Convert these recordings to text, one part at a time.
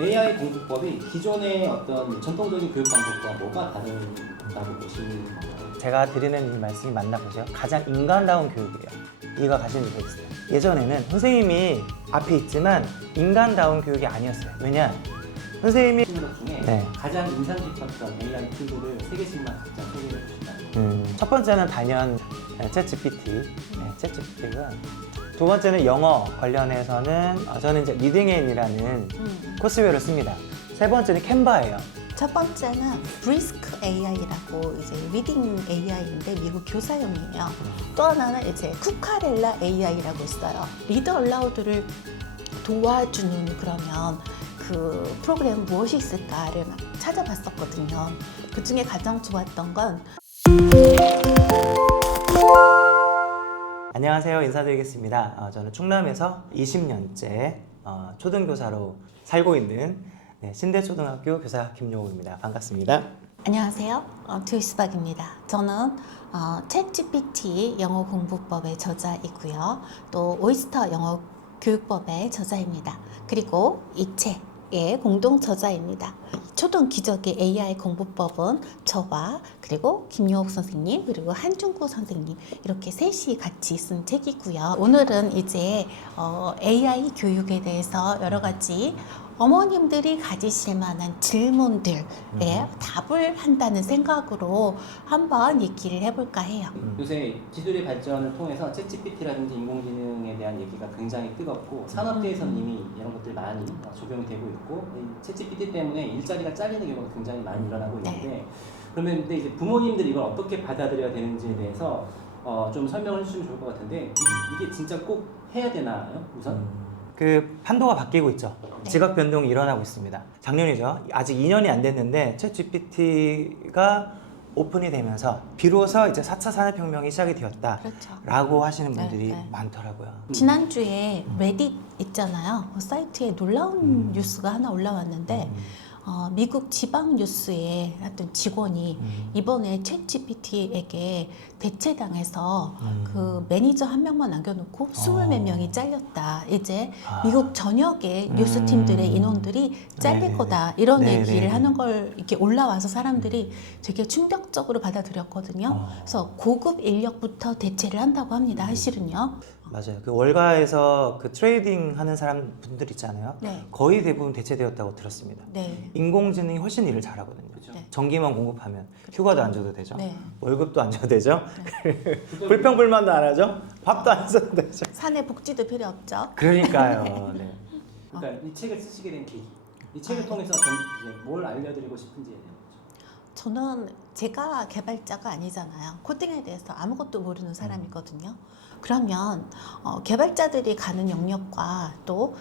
AI 공부법이 기존의 어떤 전통적인 교육 방법과 뭐가 다르다고 보시는 건가요? 제가 드리는 이 말씀이 맞나 보죠. 가장 인간다운 교육이에요. 이해가 가시는지 모르겠어요. 예전에는 선생님이 앞에 있지만 인간다운 교육이 아니었어요. 왜냐? 선생님이 것 중에 네. 가장 인상 깊었던 AI 툴들을 3개씩만 각자 소개해 주시면. 첫 번째는 단연 챗 GPT. 챗 GPT고요. 두 번째는 영어 관련해서는 저는 이제 리딩앤이라는 코스웨어를 씁니다. 세 번째는 캔바예요. 첫 번째는 브리스크 AI라고 이제 리딩 AI인데 미국 교사용이에요. 또 하나는 이제 쿠카렐라 AI라고 있어요. 리더 얼라우드를 도와주는 그러면 그 프로그램 무엇이 있을까를 막 찾아봤었거든요. 그 중에 가장 좋았던 건 안녕하세요. 인사드리겠습니다. 저는 충남에서 20년째 초등교사로 살고 있는 신대초등학교 교사 김용우입니다. 반갑습니다. 안녕하세요. 듀이스박입니다. 저는 챗GPT 영어 공부법의 저자이고요. 또 오이스터 영어 교육법의 저자입니다. 그리고 이 책의 공동 저자입니다. 초등 기적의 AI 공부법은 저와 그리고 김용옥 선생님 그리고 한중구 선생님 이렇게 셋이 같이 쓴 책이고요. 오늘은 이제 AI 교육에 대해서 여러 가지 어머님들이 가지실 만한 질문들에 답을 한다는 생각으로 한번 얘기를 해볼까 해요. 요새 기술의 발전을 통해서 챗GPT라든지 인공지능에 대한 얘기가 굉장히 뜨겁고 산업계에서는 이미 이런 것들이 많이 적용이 되고 있고 챗GPT 때문에 일자리가 잘리는 경우가 굉장히 많이 일어나고 있는데 그러면 근데 이제 부모님들이 이걸 어떻게 받아들여야 되는지에 대해서 좀 설명을 해주시면 좋을 것 같은데 이게 진짜 꼭 해야 되나요? 우선? 그 판도가 바뀌고 있죠. 지각 변동이 일어나고 있습니다. 작년이죠. 아직 2년이 안 됐는데 챗 GPT가 오픈이 되면서 비로소 이제 4차 산업혁명이 시작이 되었다라고 그렇죠. 하시는 분들이 많더라고요. 지난주에 레딧 있잖아요. 그 사이트에 놀라운 뉴스가 하나 올라왔는데 미국 지방 뉴스의 어떤 직원이 이번에 챗 GPT에게 대체당해서 그 매니저 한 명만 남겨놓고 20몇 명이 잘렸다. 이제 미국 전역의 뉴스팀들의 인원들이 잘릴 거다. 이런 얘기를 하는 걸 이렇게 올라와서 사람들이 되게 충격적으로 받아들였거든요. 그래서 고급 인력부터 대체를 한다고 합니다. 사실은요. 맞아요. 그 월가에서 그 트레이딩 하는 사람 분들 있잖아요. 네. 거의 대부분 대체되었다고 들었습니다. 네. 인공지능이 훨씬 일을 잘하거든요. 네. 전기만 공급하면 휴가도 안 줘도 되죠. 네. 월급도 안 줘도 되죠. 불평불만도 안 하죠. 밥도 안 줘도 되죠. 사내 복지도 필요 없죠. 그러니까요. 네. 그러니까 이 책을 쓰시게 된 계기, 이 책을 통해서 전 이제 뭘 알려드리고 싶은지에 대한 거죠. 저는 제가 개발자가 아니잖아요. 코딩에 대해서 아무것도 모르는 사람이거든요. 그러면 개발자들이 가는 영역과 또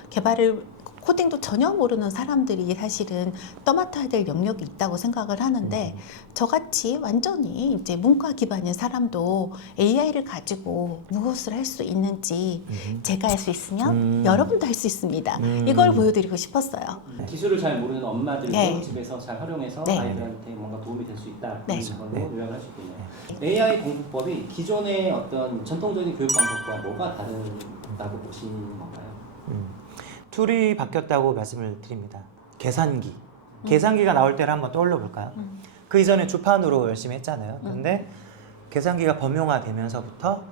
코딩도 전혀 모르는 사람들이 사실은 떠맡아야 될 영역이 있다고 생각을 하는데 저같이 완전히 이제 문과 기반인 사람도 AI를 가지고 무엇을 할 수 있는지 제가 할 수 있으면 여러분도 할 수 있습니다. 이걸 보여드리고 싶었어요. 기술을 잘 모르는 엄마들도 네. 집에서 잘 활용해서 네. 아이들한테 뭔가 도움이 될 수 있다. 네. 이런 걸로 요약을 할 수 있겠네요. AI 공부법이 기존의 어떤 전통적인 교육 방법과 뭐가 다르다고 보시는 건가요? 툴이 바뀌었다고 말씀을 드립니다. 계산기. 계산기가 나올 때를 한번 떠올려 볼까요? 그 이전에 주판으로 열심히 했잖아요. 근데 계산기가 범용화되면서부터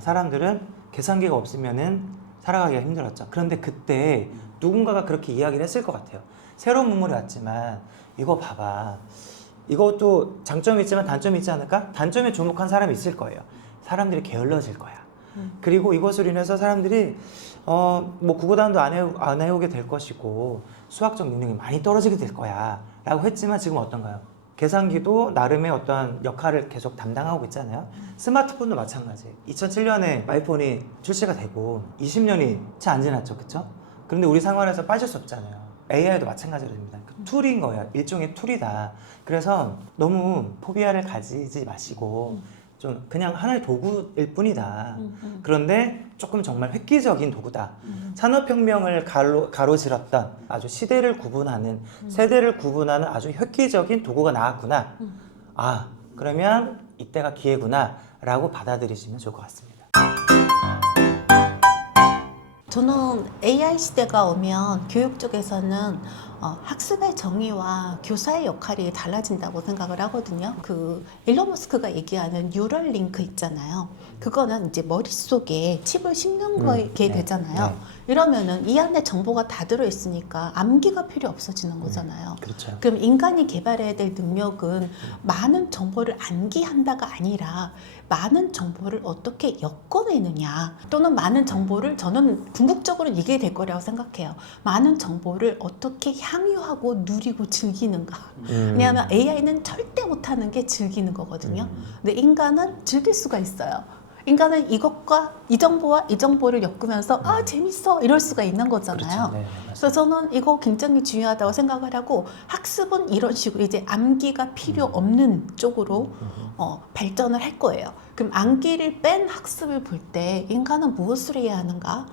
사람들은 계산기가 없으면은 살아가기가 힘들었죠. 그런데 그때 누군가가 그렇게 이야기를 했을 것 같아요. 새로운 문물이 왔지만 이거 봐봐. 이것도 장점이 있지만 단점이 있지 않을까? 단점에 주목한 사람이 있을 거예요. 사람들이 게을러질 거야. 그리고 이것으로 인해서 사람들이 뭐 구구단도 안 해오게 될 것이고 수학적 능력이 많이 떨어지게 될 거야 라고 했지만 지금 어떤가요? 계산기도 나름의 어떤 역할을 계속 담당하고 있잖아요. 스마트폰도 마찬가지예요. 2007년에 아이폰이 출시가 되고 20년이 채 안 지났죠. 그쵸? 그런데 우리 생활에서 빠질 수 없잖아요. AI도 마찬가지로 됩니다. 툴인 거예요. 일종의 툴이다. 그래서 너무 포비아를 가지지 마시고 좀 그냥 하나의 도구일 뿐이다. 그런데 조금 정말 획기적인 도구다. 산업혁명을 가로질렀던 아주 시대를 구분하는 세대를 구분하는 아주 획기적인 도구가 나왔구나. 아, 그러면 이때가 기회구나 라고 받아들이시면 좋을 것 같습니다. 저는 AI 시대가 오면 교육 쪽에서는 학습의 정의와 교사의 역할이 달라진다고 생각을 하거든요. 그 일론 머스크가 얘기하는 뉴럴 링크 있잖아요. 그거는 이제 머릿속에 칩을 심는 거게 네. 되잖아요. 네. 이러면은 이 안에 정보가 다 들어있으니까 암기가 필요 없어지는 거잖아요. 그렇죠. 그럼 인간이 개발해야 될 능력은 많은 정보를 암기한다가 아니라 많은 정보를 어떻게 엮어내느냐, 또는 많은 정보를, 저는 궁극적으로 이게 될 거라고 생각해요. 많은 정보를 어떻게 향유하고 누리고 즐기는가. 왜냐하면 AI는 절대 못하는 게 즐기는 거거든요. 근데 인간은 즐길 수가 있어요. 인간은 이것과 이 정보와 이 정보를 엮으면서 아 재밌어 이럴 수가 있는 거잖아요. 그렇죠. 네, 그래서 저는 이거 굉장히 중요하다고 생각을 하고, 학습은 이런 식으로 이제 암기가 필요 없는 쪽으로 발전을 할 거예요. 그럼 암기를 뺀 학습을 볼 때 인간은 무엇을 해야 하는가?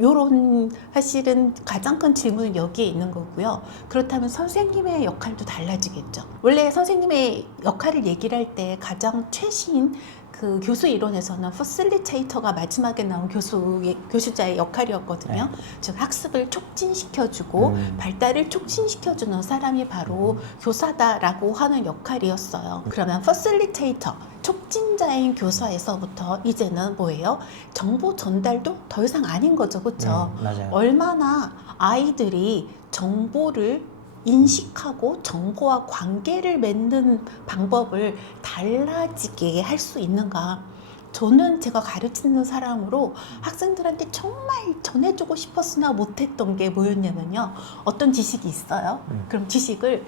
요런 사실은 가장 큰 질문은 여기에 있는 거고요. 그렇다면 선생님의 역할도 달라지겠죠. 원래 선생님의 역할을 얘기를 할 때 가장 최신 그 교수 이론에서는 퍼실리테이터가 마지막에 나온 교수자의 역할이었거든요. 즉 학습을 촉진시켜주고 발달을 촉진시켜주는 사람이 바로 교사다라고 하는 역할이었어요. 그러면 퍼실리테이터, 촉진자인 교사에서부터 이제는 뭐예요? 정보 전달도 더 이상 아닌 거죠, 그렇죠? 맞아요. 얼마나 아이들이 정보를 인식하고 정보와 관계를 맺는 방법을 달라지게 할 수 있는가. 저는 제가 가르치는 사람으로 학생들한테 정말 전해주고 싶었으나 못했던 게 뭐였냐면요. 어떤 지식이 있어요. 그럼 지식을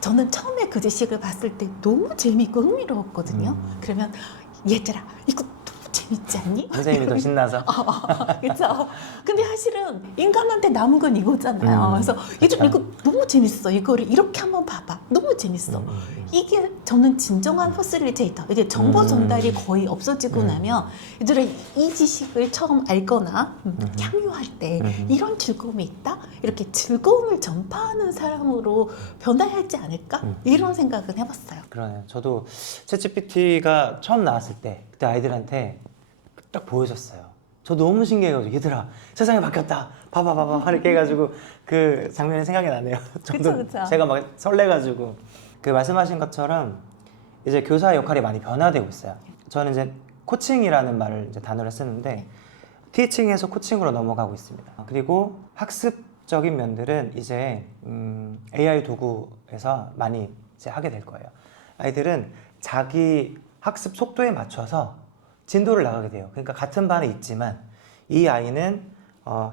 저는 처음에 그 지식을 봤을 때 너무 재미있고 흥미로웠거든요. 그러면 얘들아 이거 너무 재밌지 않니? 선생님이 더 신나서. 그렇죠. 근데 사실은 인간한테 남은 건 이거잖아요. 그래서 얘들 이거 너무 재밌어. 이거를 이렇게 한번 봐봐. 너무 재밌어. 이게 저는 진정한 퍼실리테이터. 이게 정보 전달이 거의 없어지고 나면 얘들은 이 지식을 처음 알거나 향유할 때 이런 즐거움이 있다. 이렇게 즐거움을 전파하는 사람으로 변화해야 하지 않을까? 이런 생각은 해봤어요. 그러네요. 저도 챗GPT가 처음 나왔을 때 그때 아이들한테 딱 보여줬어요. 저 너무 신기해가지고 얘들아 세상이 바뀌었다. 봐봐 이렇게 해가지고 그 장면이 생각이 나네요. 저도 그쵸. 제가 막 설레가지고 그 말씀하신 것처럼 이제 교사의 역할이 많이 변화되고 있어요. 저는 이제 코칭이라는 말을 이제 단어를 쓰는데 티칭에서 코칭으로 넘어가고 있습니다. 그리고 학습적인 면들은 이제 AI 도구에서 많이 이제 하게 될 거예요. 아이들은 자기 학습 속도에 맞춰서 진도를 나가게 돼요. 그러니까 같은 반에 있지만 이 아이는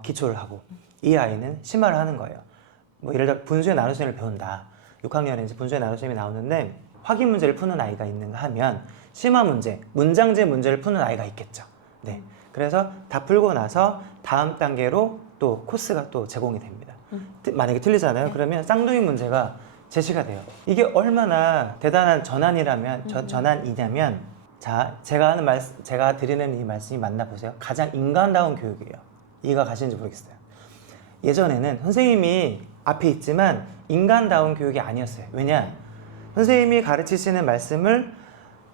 기초를 하고 이 아이는 심화를 하는 거예요. 뭐 예를 들어 분수의 나눗셈을 배운다. 6학년에 이제 분수의 나눗셈이 나오는데 확인 문제를 푸는 아이가 있는가 하면 심화 문제, 문장제 문제를 푸는 아이가 있겠죠. 네. 그래서 다 풀고 나서 다음 단계로 또 코스가 또 제공이 됩니다. 만약에 틀리잖아요. 그러면 쌍둥이 문제가 제시가 돼요. 이게 얼마나 대단한 전환이냐면 자, 제가 드리는 이 말씀이 맞나 보세요. 가장 인간다운 교육이에요. 이해가 가시는지 모르겠어요. 예전에는 선생님이 앞에 있지만 인간다운 교육이 아니었어요. 왜냐? 선생님이 가르치시는 말씀을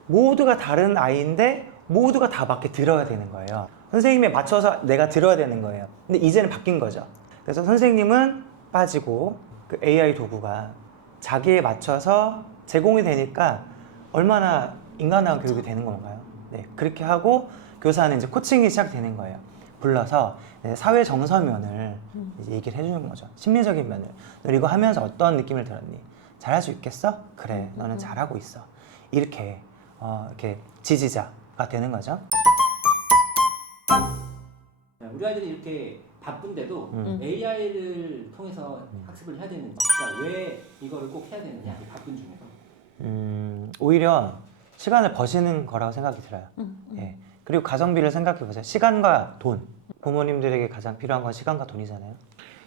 모두가 다른 아이인데 모두가 다 맞게 들어야 되는 거예요. 선생님에 맞춰서 내가 들어야 되는 거예요. 근데 이제는 바뀐 거죠. 그래서 선생님은 빠지고 그 AI 도구가 자기에 맞춰서 제공이 되니까 얼마나 인간다운 교육이 되는 건가요? 네, 그렇게 하고 교사는 이제 코칭이 시작되는 거예요. 불러서 사회 정서면을 이제 얘기를 해주는 거죠. 심리적인 면을. 너 이거 하면서 어떤 느낌을 들었니? 잘할 수 있겠어? 그래, 너는 잘하고 있어. 이렇게 지지자가 되는 거죠. 우리 아이들이 이렇게 바쁜데도 AI를 통해서 학습을 해야 되는지, 그러니까 왜 이거를 꼭 해야 되느냐, 이 바쁜 중에서. 오히려 시간을 버시는 거라고 생각이 들어요. 예. 그리고 가성비를 생각해 보세요. 시간과 돈. 부모님들에게 가장 필요한 건 시간과 돈이잖아요.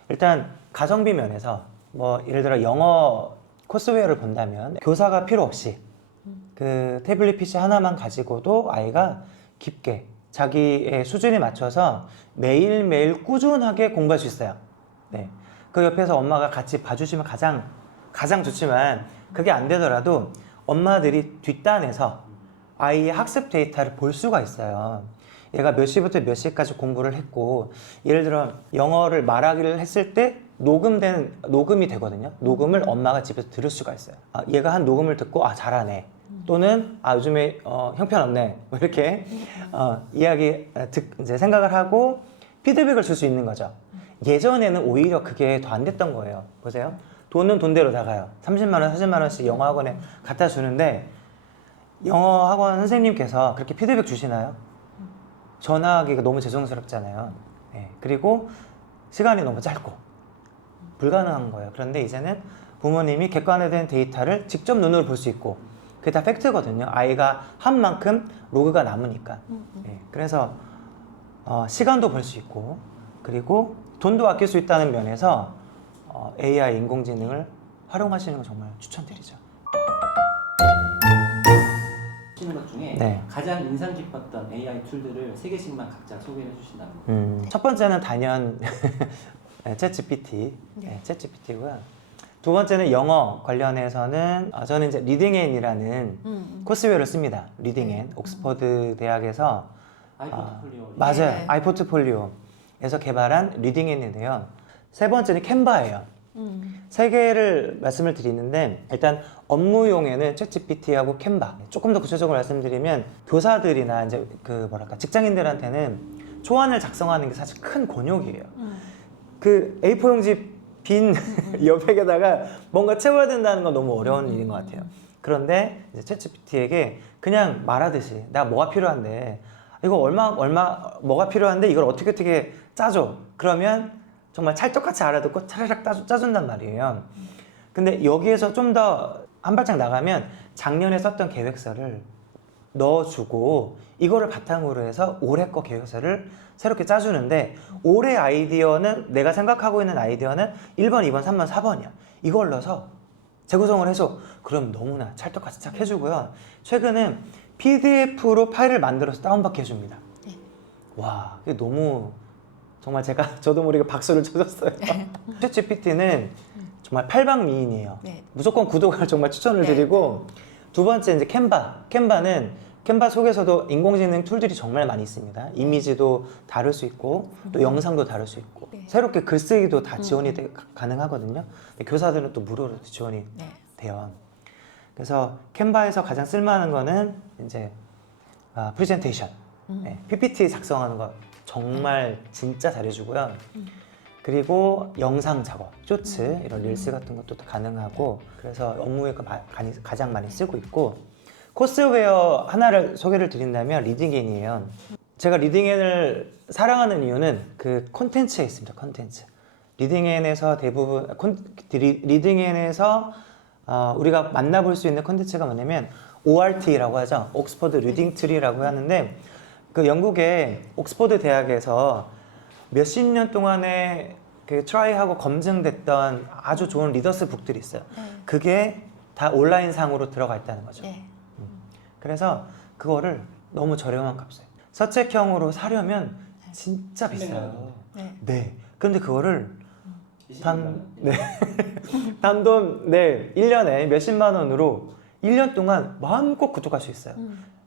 일단 가성비 면에서 뭐 예를 들어 영어 코스웨어를 본다면 교사가 필요 없이 그 태블릿 PC 하나만 가지고도 아이가 깊게 자기의 수준에 맞춰서 매일매일 꾸준하게 공부할 수 있어요. 네. 그 옆에서 엄마가 같이 봐주시면 가장 좋지만 그게 안 되더라도 엄마들이 뒷단에서 아이의 학습 데이터를 볼 수가 있어요. 얘가 몇 시부터 몇 시까지 공부를 했고, 예를 들어 영어를 말하기를 했을 때 녹음이 되거든요. 녹음을 엄마가 집에서 들을 수가 있어요. 얘가 한 녹음을 듣고 잘하네, 또는 요즘에 형편없네, 뭐 이렇게 이제 생각을 하고 피드백을 줄 수 있는 거죠. 예전에는 오히려 그게 더 안 됐던 거예요. 보세요. 돈은 돈대로 나가요. 30만 원, 40만 원씩 영어 학원에 갖다 주는데, 영어 학원 선생님께서 그렇게 피드백 주시나요? 전화하기가 너무 죄송스럽잖아요. 네. 그리고 시간이 너무 짧고 불가능한 거예요. 그런데 이제는 부모님이 객관화된 데이터를 직접 눈으로 볼 수 있고, 그게 다 팩트거든요. 아이가 한 만큼 로그가 남으니까. 네. 그래서 시간도 벌 수 있고, 그리고 돈도 아낄 수 있다는 면에서 AI 인공지능을 활용하시는 거 정말 추천드리죠. 하시는 것 중에 네. 가장 인상 깊었던 AI 툴들을 3개씩만 각자 소개해 주신다면. 첫 번째는 단연 챗GPT, 챗GPT고요. 두 번째는 영어 관련해서는 저는 이제 리딩앤이라는 코스웨어를 씁니다. 리딩앤, 옥스퍼드 대학에서 아이포트폴리오. 맞아요. 네. 아이포트폴리오에서 개발한 리딩앤인데요. 세 번째는 캔바예요. 세 개를 말씀을 드리는데, 일단 업무용에는 챗GPT하고 캔바. 조금 더 구체적으로 말씀드리면, 교사들이나 이제 직장인들한테는 초안을 작성하는 게 사실 큰 곤욕이에요. 그 A4 용지 빈 여백에다가 뭔가 채워야 된다는 건 너무 어려운 일인 것 같아요. 그런데 이제 챗GPT에게 그냥 말하듯이, 나 뭐가 필요한데, 이거 뭐가 필요한데 이걸 어떻게 짜줘. 그러면 정말 찰떡같이 알아듣고 차라락 짜준단 말이에요. 근데 여기에서 좀 더 한 발짝 나가면, 작년에 썼던 계획서를 넣어주고 이거를 바탕으로 해서 올해 거 계획서를 새롭게 짜주는데, 올해 아이디어는, 내가 생각하고 있는 아이디어는 1번, 2번, 3번, 4번이야. 이걸 넣어서 재구성을 해줘. 그럼 너무나 찰떡같이 쫙 해주고요. 최근은 PDF로 파일을 만들어서 다운받게 해줍니다. 와, 이게 너무 정말 저도 모르게 박수를 쳐줬어요. 챗GPT는 정말 팔방미인이에요. 네. 무조건 구독을 정말 추천을 네. 드리고, 두 번째 이제 캔바는 캔바 속에서도 인공지능 툴들이 정말 많이 있습니다. 이미지도 다룰 수 있고, 또 영상도 다룰 수 있고, 네. 새롭게 글쓰기도 다 지원이 가능하거든요. 근데 교사들은 또 무료로 지원이 네. 돼요. 그래서 캔바에서 가장 쓸만한 거는 이제 프레젠테이션, PPT 작성하는 거 정말 진짜 잘해주고요. 그리고 영상 작업, 쇼츠, 이런 릴스 같은 것도 가능하고, 그래서 업무에 가장 많이 쓰고 있고, 코스웨어 하나를 소개를 드린다면 리딩앤이에요. 제가 리딩앤을 사랑하는 이유는 그 콘텐츠에 있습니다. 콘텐츠. 리딩앤에서 대부분 리딩앤에서 우리가 만나볼 수 있는 콘텐츠가 뭐냐면 ORT라고 하죠. 옥스퍼드 리딩 트리라고 하는데, 그 영국의 옥스퍼드 대학에서 몇십 년 동안에 그 트라이하고 검증됐던 아주 좋은 리더스 북들이 있어요. 그게 다 온라인 상으로 들어가 있다는 거죠. 네. 그래서 그거를 너무 저렴한 값에 서책형으로 사려면 진짜 비싸요. 네. 네. 그런데 그거를 20만 단돈 1년에 몇십만 원으로 1년 동안 마음껏 구독할 수 있어요.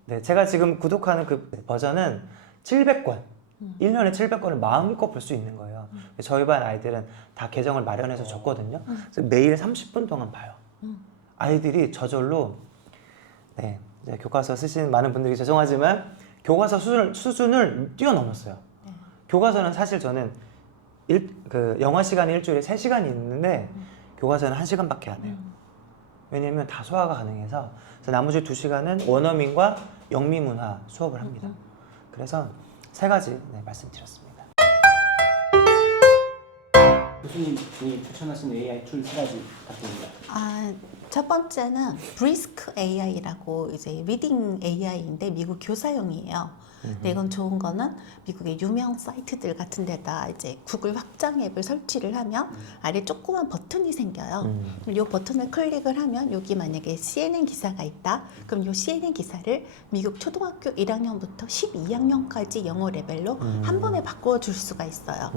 네, 제가 지금 구독하는 그 버전은 700권, 1년에 700권을 마음껏 볼 수 있는 거예요. 저희 반 아이들은 다 계정을 마련해서 줬거든요. 그래서 매일 30분 동안 봐요. 아이들이 저절로, 네, 이제 교과서 쓰시는 많은 분들이 죄송하지만 교과서 수준을 뛰어넘었어요. 교과서는 사실 저는 영어 시간이 일주일에 3시간이 있는데 교과서는 1시간밖에 안 해요. 왜냐면 다 소화가 가능해서. 그래서 나머지 2시간은 원어민과 영미문화 수업을 합니다. 그래서 3가지 말씀드렸습니다. 교수님이 추천하신 AI 툴 3가지 부탁드립니다. 첫 번째는 브리스크 AI라고 이제 리딩 AI인데 미국 교사용이에요. 근데 이건 좋은 거는 미국의 유명 사이트들 같은 데다 이제 구글 확장 앱을 설치를 하면 아래 조그만 버튼이 생겨요. 이 버튼을 클릭을 하면 여기 만약에 CNN 기사가 있다. 그럼 이 CNN 기사를 미국 초등학교 1학년부터 12학년까지 영어 레벨로 한 번에 바꿔줄 수가 있어요.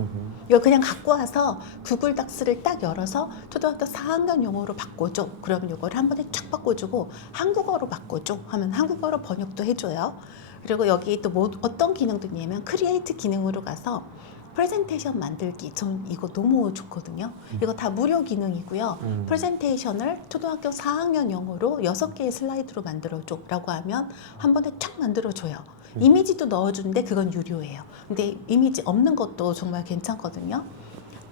이거 그냥 갖고 와서 구글 닥스를 딱 열어서 초등학교 4학년 용어로 바꿔줘. 그러면 이걸 한 번에 쫙 바꿔주고 한국어로 바꿔줘 하면 한국어로 번역도 해줘요. 그리고 여기 또 뭐, 어떤 기능도 있냐면 크리에이트 기능으로 가서 프레젠테이션 만들기. 전 이거 너무 좋거든요. 이거 다 무료 기능이고요. 프레젠테이션을 초등학교 4학년 영어로 6개의 슬라이드로 만들어줘 라고 하면 한 번에 쫙 만들어줘요. 이미지도 넣어주는데 그건 유료예요. 근데 이미지 없는 것도 정말 괜찮거든요.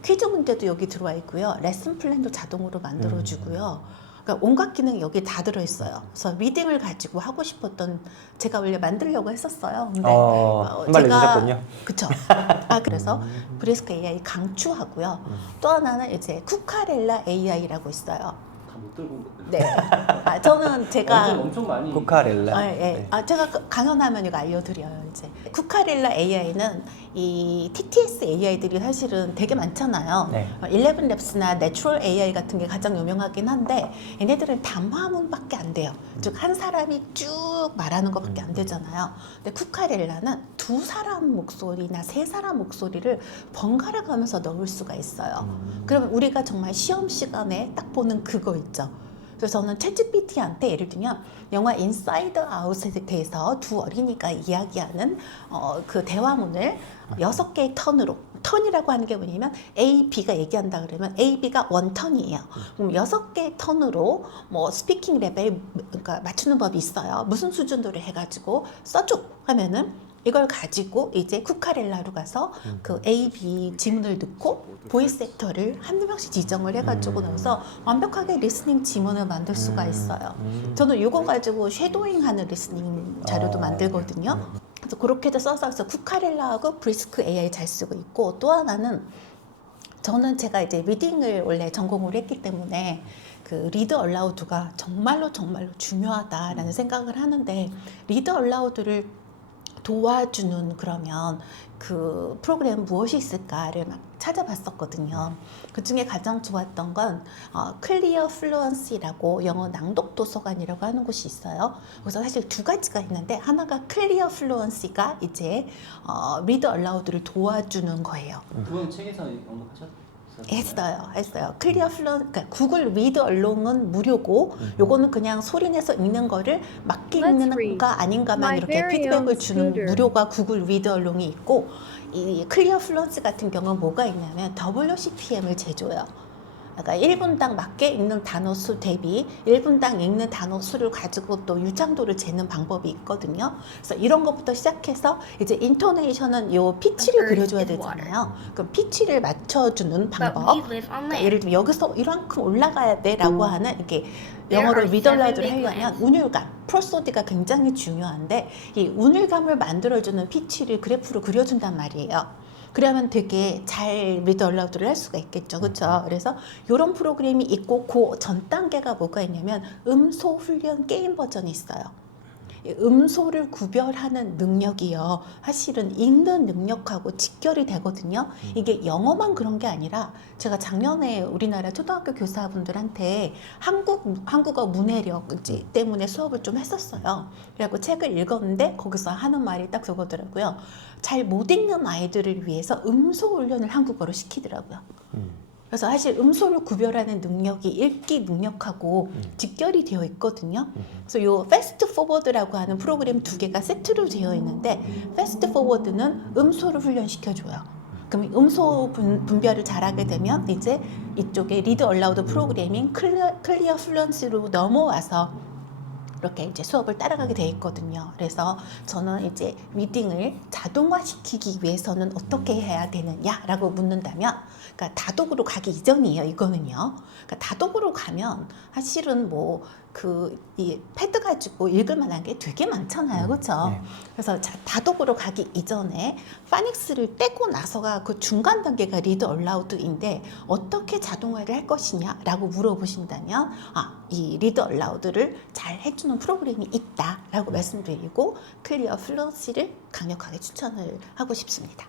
퀴즈 문제도 여기 들어와 있고요. 레슨 플랜도 자동으로 만들어주고요. 그러니까 온갖 기능이 여기 다 들어있어요. 그래서 리딩을 가지고 하고 싶었던, 제가 원래 만들려고 했었어요. 근데 한말 내주셨군요. 그쵸. 그래서 브리스크 AI 강추하고요. 또 하나는 이제 쿠카렐라 AI라고 있어요. 다 못 들고 온 것들. 네. 저는 제가 엄청 많이. 쿠카렐라. 예. 제가 강연하면 이거 알려드려요. 이제 쿠카렐라 AI는 이 TTS AI들이 사실은 되게 많잖아요. 네. 11랩스나 내추럴 AI 같은 게 가장 유명하긴 한데 얘네들은 담화문밖에 안 돼요. 즉 한 사람이 쭉 말하는 것밖에 안 되잖아요. 근데 쿠카렐라는 2사람 목소리나 3사람 목소리를 번갈아 가면서 넣을 수가 있어요. 그러면 우리가 정말 시험 시간에 딱 보는 그거 있죠. 그래서 저는 챗GPT한테 예를 들면 영화 인사이드 아웃에 대해서 두 어린이가 이야기하는 그 대화문을 6개의 턴으로, 턴이라고 하는 게 뭐냐면 A, B가 얘기한다 그러면 A, B가 원턴이에요. 그럼 6개의 턴으로 뭐 스피킹 레벨, 그러니까 맞추는 법이 있어요. 무슨 수준으로 해가지고 써줘 하면은 이걸 가지고 이제 쿠카렐라로 가서 그 A, B 지문을 넣고 보이스 액터를 한두 명씩 지정을 해가지고 넣어서 완벽하게 리스닝 지문을 만들 수가 있어요. 저는 이거 가지고 쉐도잉하는 리스닝 자료도 만들거든요. 그래서 그렇게도 써서 그래서 쿠카렐라하고 브리스크 AI 잘 쓰고 있고, 또 하나는 저는 제가 이제 리딩을 원래 전공을 했기 때문에 그 리드 얼라우드가 정말로 중요하다라는 생각을 하는데, 리드 얼라우드를 도와주는 그러면 그 프로그램 무엇이 있을까를 막 찾아봤었거든요. 그 중에 가장 좋았던 건 클리어 플루언시라고 영어 낭독 도서관이라고 하는 곳이 있어요. 그래서 사실 2가지가 있는데, 하나가 클리어 플루언시가 이제 리드 얼라우드를 도와주는 거예요. 그건 책에서 언급하셨어요? 했어요. 클리어 플루언, 그러니까 구글 리드 얼롱은 무료고, 요거는 그냥 소리내서 읽는 거를 맞게 읽는가 아닌가만 이렇게 피드백을 주는 무료가 구글 리드 얼롱이 있고, 이 클리어 플루언스 같은 경우는 뭐가 있냐면 WCPM을 제조해요. 그러니까 1분당 맞게 읽는 단어 수 대비 1분당 읽는 단어 수를 가지고 또 유창도를 재는 방법이 있거든요. 그래서 이런 것부터 시작해서 이제 인토네이션은 요 피치를 그려줘야 되잖아요. 그럼 피치를 맞춰주는 방법. 그러니까 예를 들면 여기서 이만큼 올라가야 돼라고 하는 이렇게 영어로 리더라이드를 하려면 운율감, 프로소디가 굉장히 중요한데, 이 운율감을 만들어주는 피치를 그래프로 그려준단 말이에요. 그러면 되게 잘 리드 얼라우드를 할 수가 있겠죠. 그렇죠? 그래서 이런 프로그램이 있고, 그 전 단계가 뭐가 있냐면 음소 훈련 게임 버전이 있어요. 음소를 구별하는 능력이요, 사실은 읽는 능력하고 직결이 되거든요. 이게 영어만 그런 게 아니라, 제가 작년에 우리나라 초등학교 교사분들한테 한국어 문해력 때문에 수업을 좀 했었어요. 그래갖고 책을 읽었는데 거기서 하는 말이 딱 그거더라고요. 잘 못 읽는 아이들을 위해서 음소 훈련을 한국어로 시키더라고요. 그래서 사실 음소를 구별하는 능력이 읽기 능력하고 직결이 되어 있거든요. 그래서 요 패스트 포워드라고 하는 프로그램 2개가 세트로 되어 있는데, 패스트 포워드는 음소를 훈련시켜줘요. 그럼 음소 분별을 잘하게 되면 이제 이쪽에 리드 얼라우드 프로그래밍 클리어 플루언시로 넘어와서 이렇게 이제 수업을 따라가게 돼 있거든요. 그래서 저는 이제 리딩을 자동화시키기 위해서는 어떻게 해야 되느냐라고 묻는다면, 그러니까 다독으로 가기 이전이에요. 이거는요. 그러니까 다독으로 가면 사실은 뭐 이 패드 가지고 읽을 만한 게 되게 많잖아요. 그렇죠? 네. 그래서 다독으로 가기 이전에 파닉스를 떼고 나서가 그 중간 단계가 리드 얼라우드인데, 어떻게 자동화를 할 것이냐라고 물어보신다면, 이 리드 얼라우드를 잘 해주는 프로그램이 있다라고 말씀드리고, 클리어 플루언시를 강력하게 추천을 하고 싶습니다.